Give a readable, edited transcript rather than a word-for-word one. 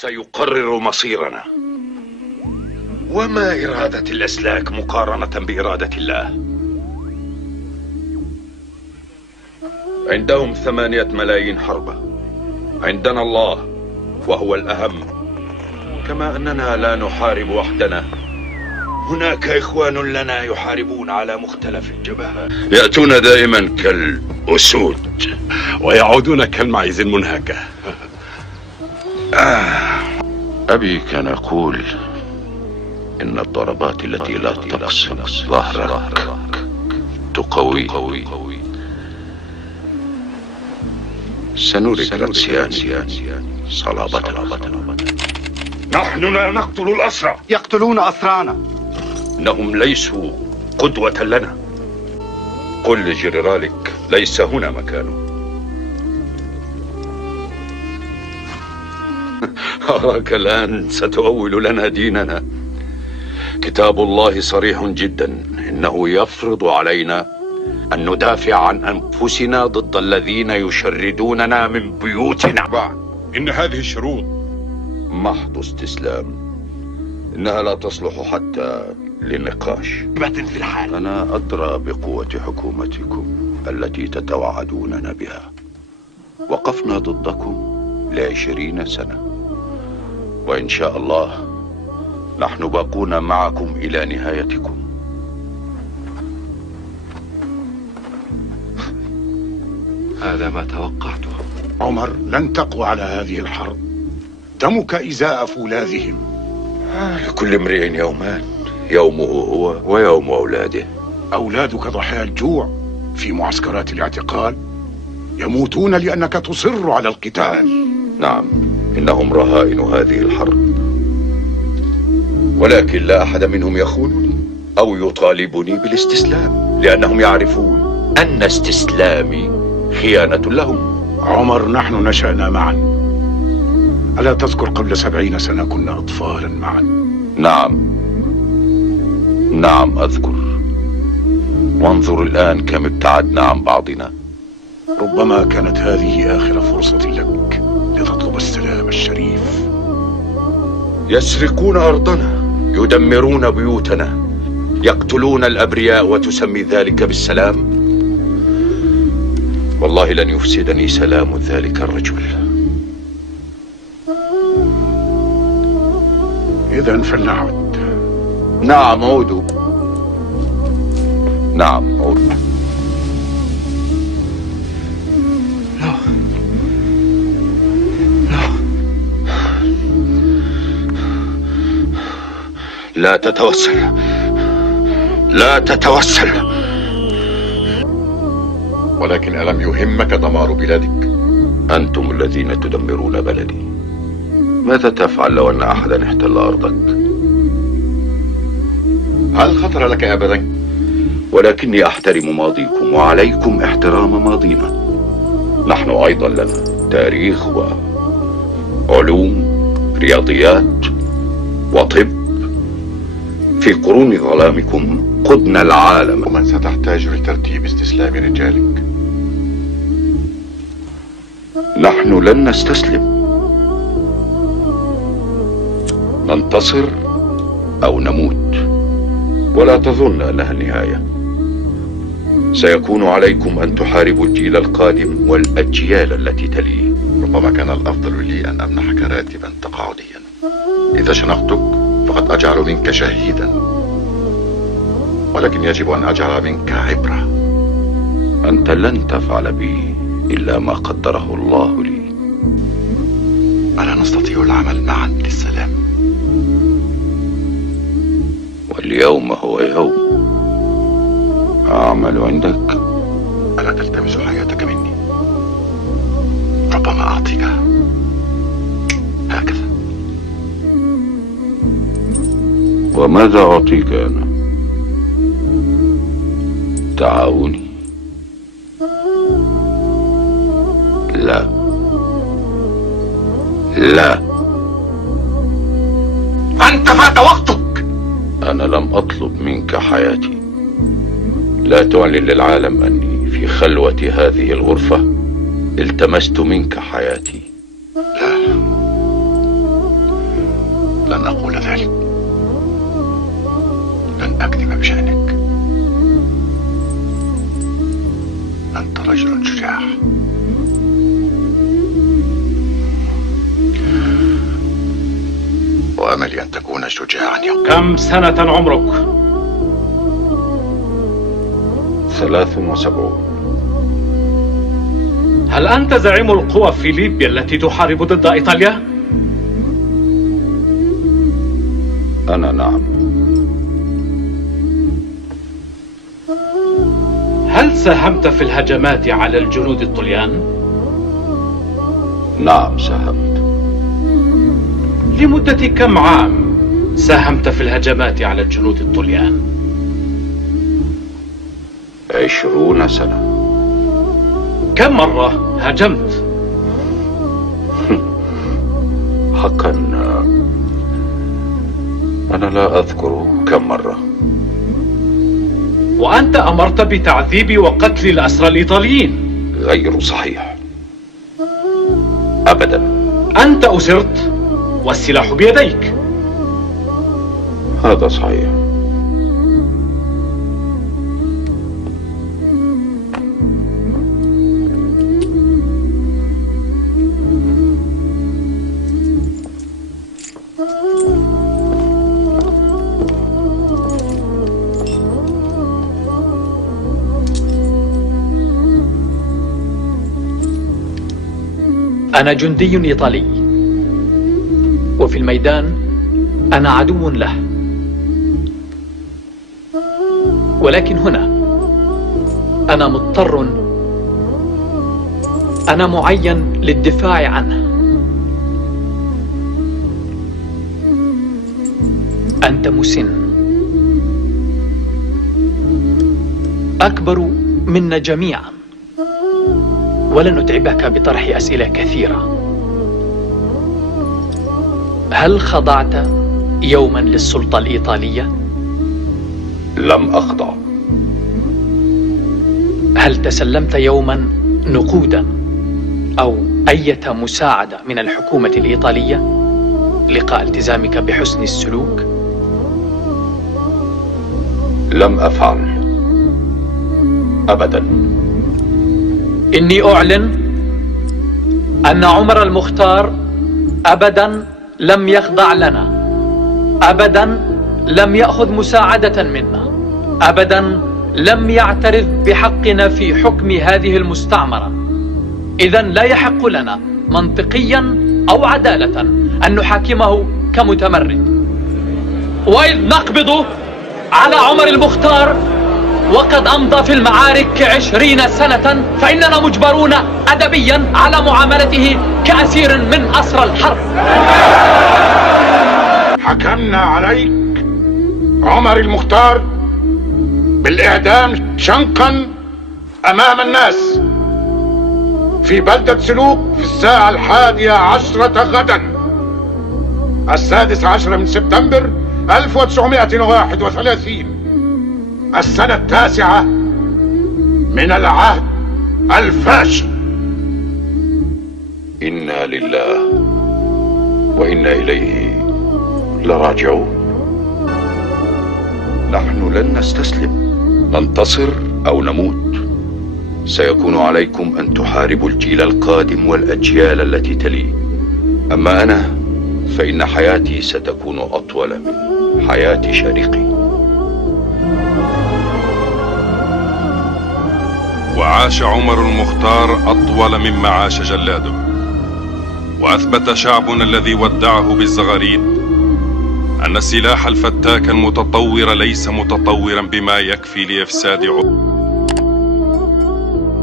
سيقرر مصيرنا. وما إرادة الأسلاك مقارنة بإرادة الله؟ عندهم 8 ملايين حربة، عندنا الله وهو الأهم. كما أننا لا نحارب وحدنا، هناك إخوان لنا يحاربون على مختلف الجبهات، يأتون دائما كالأسود ويعودون كالمعيز المنهكة. أبي كان يقول إن الضربات التي لا تقصف ظهرك تقوي. سنري غراتسيان صلابتنا. نحن لا نقتل الأسرى، يقتلون أسرانا. إنهم ليسوا قدوة لنا. قل لجنرالك ليس هنا مكانه. أراك الآن ستؤول لنا ديننا. كتاب الله صريح جدا، إنه يفرض علينا أن ندافع عن أنفسنا ضد الذين يشردوننا من بيوتنا. إن هذه الشروط محض استسلام، إنها لا تصلح حتى للنقاش. في الحال أنا أدرى بقوة حكومتكم التي تتوعدوننا بها. وقفنا ضدكم ل20 سنة، وإن شاء الله نحن باقون معكم إلى نهايتكم. هذا ما توقعته. عمر، لن تقوى على هذه الحرب، دمك إزاء فولاذهم. لكل امرئ يومان، يومه هو ويوم أولاده. أولادك ضحايا الجوع في معسكرات الاعتقال، يموتون لأنك تصر على القتال. نعم، إنهم رهائن هذه الحرب، ولكن لا أحد منهم يخونني أو يطالبني بالاستسلام، لأنهم يعرفون أن استسلامي خيانة لهم. عمر، نحن نشأنا معا، ألا تذكر قبل 70 سنة كنا أطفالا معا؟ نعم أذكر. وانظر الآن كم ابتعدنا عن بعضنا. ربما كانت هذه آخر فرصة لك لتطلب السلام الشريف. يسرقون أرضنا، يدمرون بيوتنا، يقتلون الأبرياء وتسمي ذلك بالسلام؟ والله لن يفسدني سلام ذلك الرجل. إذن فلنعد. نعم عودوا. نعم عودوا. لا تتوسل، لا تتوسل. ولكن ألم يهمك دمار بلادك؟ أنتم الذين تدمرون بلدي. ماذا تفعل لو أن أحدا احتل أرضك؟ هل خطر لك أبدا؟ ولكني أحترم ماضيكم وعليكم احترام ماضينا. نحن أيضا لنا تاريخ وعلوم، رياضيات وطب. في قرون ظلامكم قدنا العالم. ومن ستحتاج لترتيب استسلام رجالك؟ نحن لن نستسلم، ننتصر أو نموت، ولا تظن أنها النهاية. سيكون عليكم أن تحاربوا الجيل القادم والأجيال التي تليه. ربما كان الأفضل لي أن أمنحك راتبا تقاعديا. إذا شنقتك فقد أجعل منك شهيدا، ولكن يجب أن أجعل منك عبرة. أنت لن تفعل بي إلا ما قدره الله لي. ألا نستطيع العمل معا للسلام؟ واليوم هو يوم أعمل عندك. ألا تلتمس حياتك مني؟ ربما أعطيكها هكذا. وماذا أعطيك أنا؟ تعاوني؟ لا لا، أنت فات وقتك. أنا لم أطلب منك حياتي. لا تعلن للعالم أني في خلوة هذه الغرفة التمست منك حياتي. لا، وأملي أن تكون شجاعا يوم. كم سنة عمرك؟ 73. هل أنت زعيم القوى في ليبيا التي تحارب ضد إيطاليا؟ أنا نعم. هل ساهمت في الهجمات على الجنود الطليان؟ نعم ساهمت. لمدة كم عام ساهمت في الهجمات على الجنود الطليان؟ 20 سنة. كم مرة هجمت؟ حقا أنا لا أذكر كم مرة. وأنت أمرت بتعذيب وقتل الأسرى الإيطاليين. غير صحيح أبدا. أنت أسرت والسلاح بيديك. هذا صحيح. أنا جندي إيطالي، وفي الميدان أنا عدو له، ولكن هنا أنا مضطر، أنا معين للدفاع عنه. أنت مسن، أكبر منا جميعا، ولن أتعبك بطرح أسئلة كثيرة. هل خضعت يوما للسلطة الإيطالية؟ لم أخضع. هل تسلمت يوما نقودا أو أي مساعدة من الحكومة الإيطالية لقاء التزامك بحسن السلوك؟ لم أفعل أبدا. إني أعلن أن عمر المختار أبدا لم يخضع لنا، أبدا لم يأخذ مساعدة منا، أبدا لم يعترف بحقنا في حكم هذه المستعمرة. إذن لا يحق لنا منطقيا أو عدالة أن نحاكمه كمتمرد. وإذ نقبض على عمر المختار وقد أمضى في المعارك 20 سنة، فإننا مجبرون أدبيا على معاملته كأسير من أسرى الحرب. حكمنا عليك عمر المختار بالإعدام شنقا أمام الناس في بلدة سلوك في الساعة 11 غدا 16 من سبتمبر 1931، السنة 9 من العهد الفاشل. إنا لله وإنا إليه لراجعون. نحن لن نستسلم، ننتصر أو نموت. سيكون عليكم أن تحاربوا الجيل القادم والأجيال التي تليه. أما أنا فإن حياتي ستكون أطول من حياة شريقي. وعاش عمر المختار أطول مما عاش جلاده، وأثبت شعبنا الذي ودعه بالزغاريد أن السلاح الفتاك المتطور ليس متطورا بما يكفي لإفساد